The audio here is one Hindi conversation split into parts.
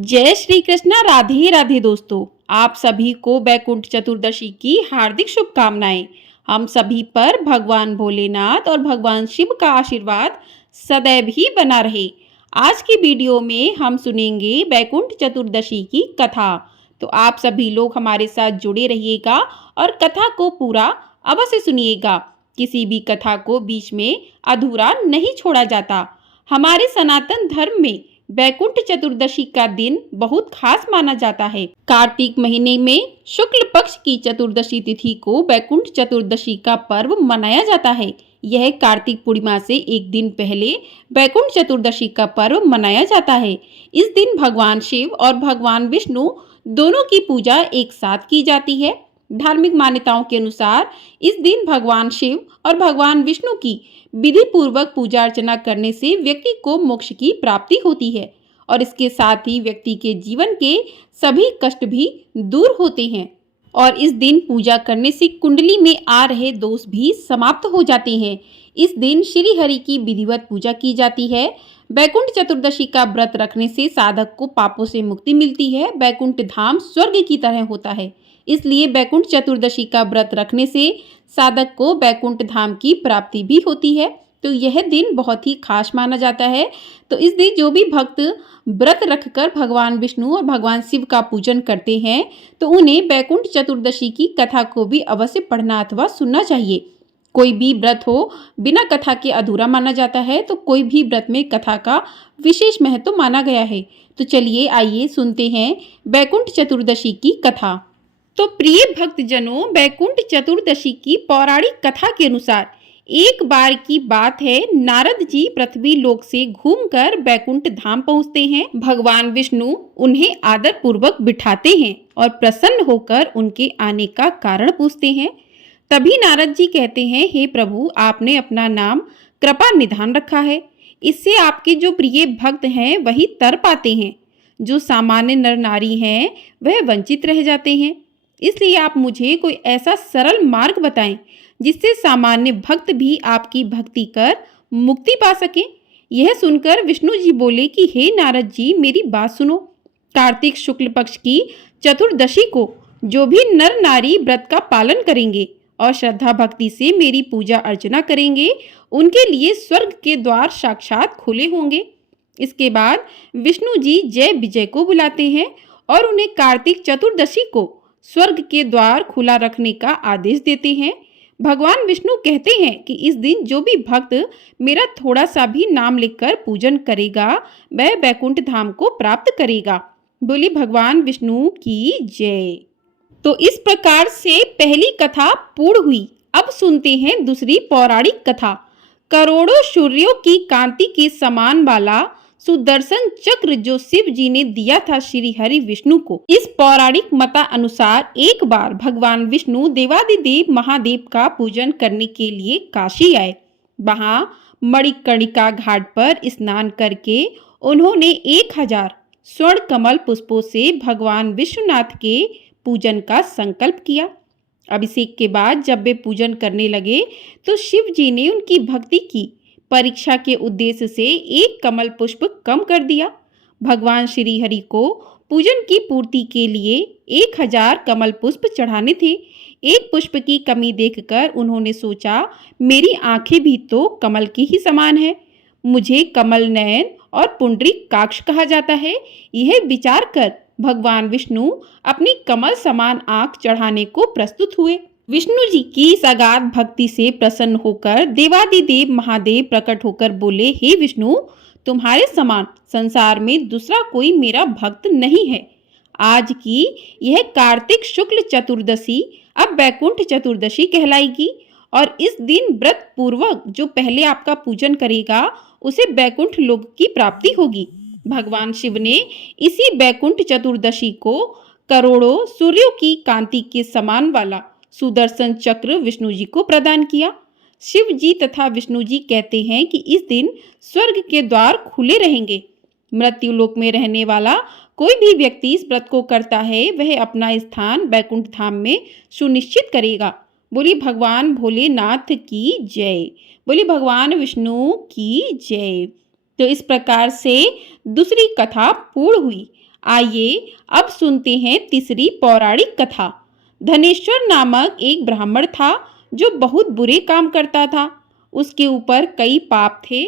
जय श्री कृष्णा। राधे राधे दोस्तों, आप सभी को बैकुंठ चतुर्दशी की हार्दिक शुभकामनाएं। हम सभी पर भगवान भोलेनाथ और भगवान शिव का आशीर्वाद सदैव ही बना रहे। आज की वीडियो में हम सुनेंगे बैकुंठ चतुर्दशी की कथा। तो आप सभी लोग हमारे साथ जुड़े रहिएगा और कथा को पूरा अवश्य सुनिएगा। किसी भी कथा को बीच में अधूरा नहीं छोड़ा जाता। हमारे सनातन धर्म में बैकुंठ चतुर्दशी का दिन बहुत खास माना जाता है। कार्तिक महीने में शुक्ल पक्ष की चतुर्दशी तिथि को बैकुंठ चतुर्दशी का पर्व मनाया जाता है। यह कार्तिक पूर्णिमा से एक दिन पहले बैकुंठ चतुर्दशी का पर्व मनाया जाता है। इस दिन भगवान शिव और भगवान विष्णु दोनों की पूजा एक साथ की जाती है। धार्मिक मान्यताओं के अनुसार इस दिन भगवान शिव और भगवान विष्णु की विधि पूर्वक पूजा अर्चना करने से व्यक्ति को मोक्ष की प्राप्ति होती है और इसके साथ ही व्यक्ति के जीवन के सभी कष्ट भी दूर होते हैं। और इस दिन पूजा करने से कुंडली में आ रहे दोष भी समाप्त हो जाते हैं। इस दिन श्री हरि की विधिवत पूजा की जाती है। बैकुंठ चतुर्दशी का व्रत रखने से साधक को पापों से मुक्ति मिलती है। बैकुंठ धाम स्वर्ग की तरह होता है, इसलिए बैकुंठ चतुर्दशी का व्रत रखने से साधक को बैकुंठ धाम की प्राप्ति भी होती है। तो यह दिन बहुत ही खास माना जाता है। तो इस दिन जो भी भक्त व्रत रखकर भगवान विष्णु और भगवान शिव का पूजन करते हैं तो उन्हें बैकुंठ चतुर्दशी की कथा को भी अवश्य पढ़ना अथवा सुनना चाहिए। कोई भी व्रत हो बिना कथा के अधूरा माना जाता है, तो कोई भी व्रत में कथा का विशेष महत्व माना गया है। तो चलिए आइए सुनते हैं बैकुंठ चतुर्दशी की कथा। तो प्रिय भक्तजनों, बैकुंठ चतुर्दशी की पौराणिक कथा के अनुसार एक बार की बात है, नारद जी पृथ्वी लोक से घूमकर बैकुंठ धाम पहुंचते हैं। भगवान विष्णु उन्हें आदर पूर्वक बिठाते हैं और प्रसन्न होकर उनके आने का कारण पूछते हैं। तभी नारद जी कहते हैं, हे प्रभु, आपने अपना नाम कृपा निधान रखा है। इससे आपके जो प्रिय भक्त हैं वही तर पाते हैं। जो सामान्य नर नारी हैं वह वंचित रह जाते हैं। इसलिए आप मुझे कोई ऐसा सरल मार्ग बताएं जिससे सामान्य भक्त भी आपकी भक्ति कर मुक्ति पा सके। यह सुनकर विष्णु जी बोले कि हे नारद जी, मेरी बात सुनो। कार्तिक शुक्ल पक्ष की चतुर्दशी को जो भी नर नारी व्रत का पालन करेंगे और श्रद्धा भक्ति से मेरी पूजा अर्चना करेंगे, उनके लिए स्वर्ग के द्वार साक्षात खुले होंगे। इसके बाद विष्णु जी जय विजय को बुलाते हैं और उन्हें कार्तिक चतुर्दशी को स्वर्ग के द्वार खुला रखने का आदेश देते हैं। भगवान विष्णु कहते हैं कि इस दिन जो भी भक्त मेरा थोड़ा सा भी नाम लिखकर पूजन करेगा वह बैकुंठ धाम को प्राप्त करेगा। बोली भगवान विष्णु की जय। तो इस प्रकार से पहली कथा पूर्ण हुई। अब सुनते हैं दूसरी पौराणिक कथा। करोड़ों सूर्यों की कांति के समान वाला सुदर्शन चक्र जो शिव जी ने दिया था श्री हरि विष्णु को। इस पौराणिक मता अनुसार एक बार भगवान विष्णु देवादिदेव महादेव का पूजन करने के लिए काशी आए। वहां मणिकर्णिका घाट पर स्नान करके उन्होंने 1000 स्वर्ण कमल पुष्पों से भगवान विश्वनाथ के पूजन का संकल्प किया। अभिषेक के बाद जब वे पूजन करने लगे तो शिव जी ने उनकी भक्ति की परीक्षा के उद्देश्य से एक कमल पुष्प कम कर दिया। भगवान श्री हरि को पूजन की पूर्ति के लिए 1000 कमल पुष्प चढ़ाने थे। एक पुष्प की कमी देखकर उन्होंने सोचा, मेरी आंखें भी तो कमल की ही समान है, मुझे कमल नयन और पुंडरीक काक्ष कहा जाता है। यह विचार कर भगवान विष्णु अपनी कमल समान आंख चढ़ाने को प्रस्तुत हुए। विष्णु जी की इस अगाध भक्ति से प्रसन्न होकर देवादिदेव महादेव प्रकट होकर बोले, हे विष्णु, तुम्हारे समान संसार में दूसरा कोई मेरा भक्त नहीं है। आज की यह कार्तिक शुक्ल चतुर्दशी अब बैकुंठ चतुर्दशी कहलाएगी और इस दिन व्रत पूर्वक जो पहले आपका पूजन करेगा उसे बैकुंठ लोक की प्राप्ति होगी। भगवान शिव ने इसी बैकुंठ चतुर्दशी को करोड़ों सूर्यों की कांति के समान वाला सुदर्शन चक्र विष्णु जी को प्रदान किया। शिव जी तथा विष्णु जी कहते हैं कि इस दिन स्वर्ग के द्वार खुले रहेंगे। मृत्यु लोक में रहने वाला कोई भी व्यक्ति इस व्रत को करता है वह अपना स्थान बैकुंठ धाम में सुनिश्चित करेगा। बोली भगवान भोलेनाथ की जय। बोली भगवान विष्णु की जय। तो इस प्रकार से दूसरी कथा पूर्ण हुई। आइए अब सुनते हैं तीसरी पौराणिक कथा। धनेश्वर नामक एक ब्राह्मण था जो बहुत बुरे काम करता था। उसके ऊपर कई पाप थे।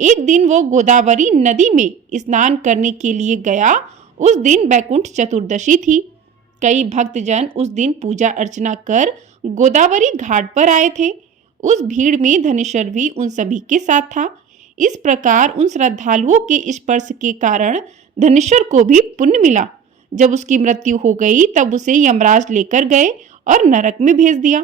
एक दिन वो गोदावरी नदी में स्नान करने के लिए गया। उस दिन बैकुंठ चतुर्दशी थी। कई भक्तजन उस दिन पूजा अर्चना कर गोदावरी घाट पर आए थे। उस भीड़ में धनेश्वर भी उन सभी के साथ था। इस प्रकार उन श्रद्धालुओं के स्पर्श के कारण धनेश्वर को भी पुण्य मिला। जब उसकी मृत्यु हो गई तब उसे यमराज लेकर गए और नरक में भेज दिया।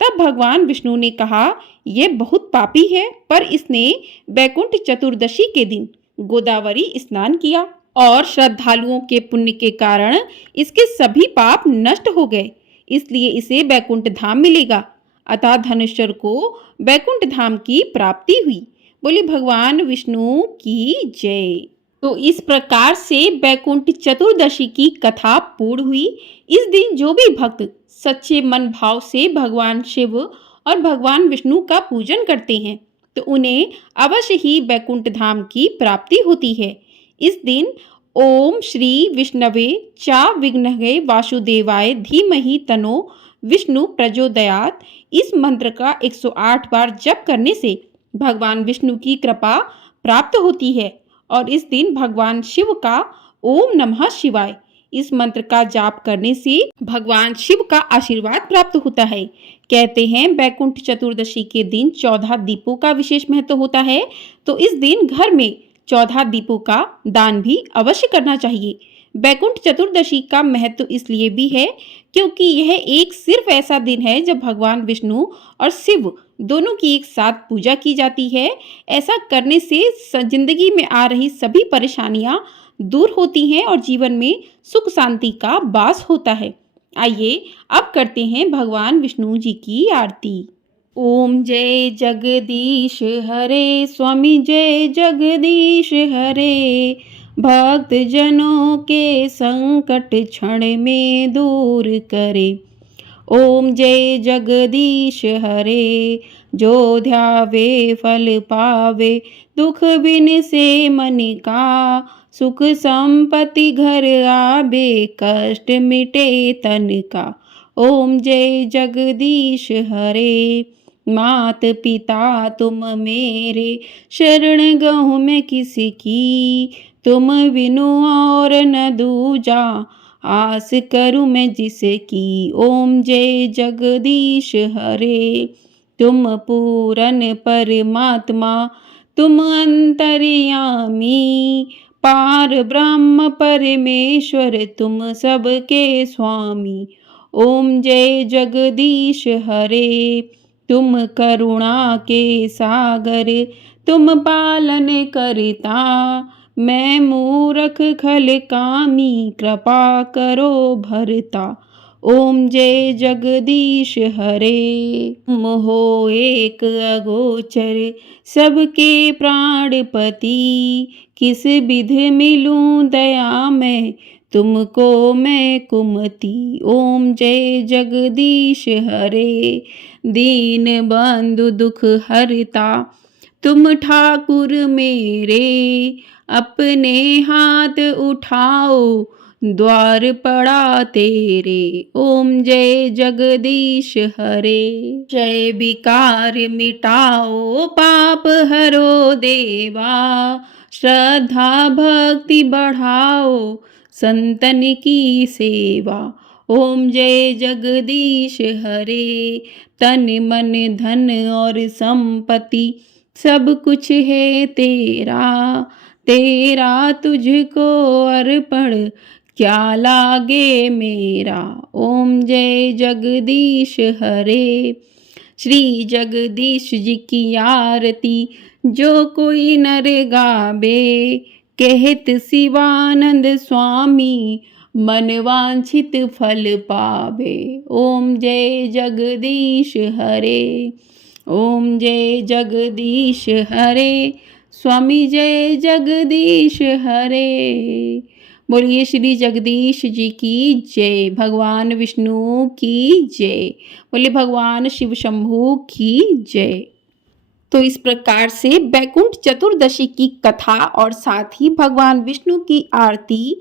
तब भगवान विष्णु ने कहा, यह बहुत पापी है, पर इसने बैकुंठ चतुर्दशी के दिन गोदावरी स्नान किया और श्रद्धालुओं के पुण्य के कारण इसके सभी पाप नष्ट हो गए, इसलिए इसे बैकुंठ धाम मिलेगा। अतः धनेश्वर को बैकुंठ धाम की प्राप्ति हुई। बोली भगवान विष्णु की जय। तो इस प्रकार से बैकुंठ चतुर्दशी की कथा पूर्ण हुई। इस दिन जो भी भक्त सच्चे मन भाव से भगवान शिव और भगवान विष्णु का पूजन करते हैं तो उन्हें अवश्य ही बैकुंठ धाम की प्राप्ति होती है। इस दिन ओम श्री विष्णवे चा विघ्नहे वासुदेवाय धीमहि तनो विष्णु प्रचोदयात् इस मंत्र का 108 बार जप करने से भगवान विष्णु की कृपा प्राप्त होती है और इस दिन भगवान शिव का ओम नमः शिवाय इस मंत्र का जाप करने से भगवान शिव का आशीर्वाद प्राप्त होता है। कहते हैं बैकुंठ चतुर्दशी के दिन 14 दीपों का विशेष महत्व होता है, तो इस दिन घर में 14 दीपों का दान भी अवश्य करना चाहिए। बैकुंठ चतुर्दशी का महत्व इसलिए भी है क्योंकि यह एक सिर्फ ऐसा दिन है जब भगवान विष्णु और शिव दोनों की एक साथ पूजा की जाती है। ऐसा करने से जिंदगी में आ रही सभी परेशानियां दूर होती हैं और जीवन में सुख शांति का वास होता है। आइए अब करते हैं भगवान विष्णु जी की आरती। ओम जय जगदीश हरे, स्वामी जय जगदीश हरे, भक्त जनों के संकट क्षण में दूर करे। ओम जय जगदीश हरे, जो ध्यावे फल पावे, दुख बिन से मन का, सुख संपत्ति घर आवे, कष्ट मिटे तन का। ओम जय जगदीश हरे, मात पिता तुम मेरे, शरण गहूँ मैं किसी की, तुम बिनु और न दूजा, आस करूँ मैं जिसकी। ओम जय जगदीश हरे, तुम पूरन परमात्मा, तुम अंतर्यामी, पार ब्रह्म परमेश्वर, तुम सबके स्वामी। ओम जय जगदीश हरे, तुम करुणा के सागर, तुम पालन करता, मैं मूरख खल कामी, कृपा करो भरता। ओम जय जगदीश हरे, तुम हो एक अगोचर, सबके प्राणपति, किस विध मिलूं दया में, तुमको मैं कुमति। ओम जय जगदीश हरे, दीन बंधु दुख हरता, तुम ठाकुर मेरे, अपने हाथ उठाओ, द्वार पड़ा तेरे। ओम जय जगदीश हरे, जय विकार मिटाओ, पाप हरो देवा, श्रद्धा भक्ति बढ़ाओ, संतन की सेवा। ओम जय जगदीश हरे, तन मन धन और संपत्ति सब कुछ है तेरा, तेरा तुझको अर्पण, क्या लागे मेरा। ओम जय जगदीश हरे, श्री जगदीश जी की आरती जो कोई नर गावे, कहत शिवानंद स्वामी, मन वांछित फल पावे। ओम जय जगदीश हरे, ओम जय जगदीश हरे, स्वामी जय जगदीश हरे। बोलिए श्री जगदीश जी की जय, भगवान विष्णु की जय, बोलिए भगवान शिव शंभू की जय। तो इस प्रकार से बैकुंठ चतुर्दशी की कथा और साथ ही भगवान विष्णु की आरती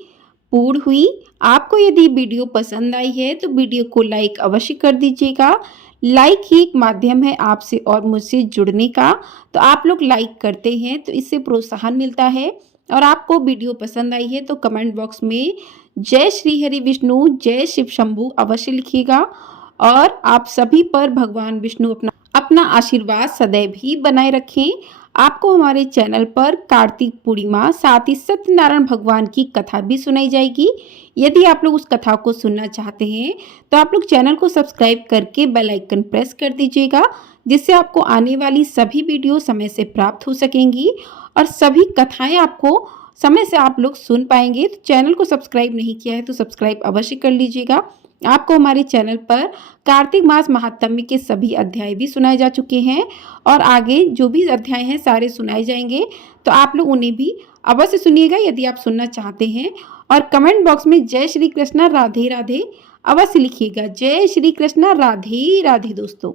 पूर्ण हुई। आपको यदि वीडियो पसंद आई है तो वीडियो को लाइक अवश्य कर दीजिएगा। लाइक ही एक माध्यम है आपसे और मुझसे जुड़ने का, तो आप लोग लाइक करते हैं तो इससे प्रोत्साहन मिलता है। और आपको वीडियो पसंद आई है तो कमेंट बॉक्स में जय श्री हरि विष्णु, जय शिव शंभू अवश्य लिखिएगा। और आप सभी पर भगवान विष्णु अपना अपना आशीर्वाद सदैव ही बनाए रखें। आपको हमारे चैनल पर कार्तिक पूर्णिमा साथ ही सत्यनारायण भगवान की कथा भी सुनाई जाएगी। यदि आप लोग उस कथा को सुनना चाहते हैं तो आप लोग चैनल को सब्सक्राइब करके बेल आइकन प्रेस कर दीजिएगा, जिससे आपको आने वाली सभी वीडियो समय से प्राप्त हो सकेंगी और सभी कथाएं आपको समय से आप लोग सुन पाएंगे। तो चैनल को सब्सक्राइब नहीं किया है तो सब्सक्राइब अवश्य कर लीजिएगा। आपको हमारे चैनल पर कार्तिक मास महात्म्य के सभी अध्याय भी सुनाए जा चुके हैं और आगे जो भी अध्याय हैं सारे सुनाए जाएंगे, तो आप लोग उन्हें भी अवश्य सुनिएगा यदि आप सुनना चाहते हैं। और कमेंट बॉक्स में जय श्री कृष्णा राधे राधे अवश्य लिखिएगा। जय श्री कृष्णा राधे राधे दोस्तों।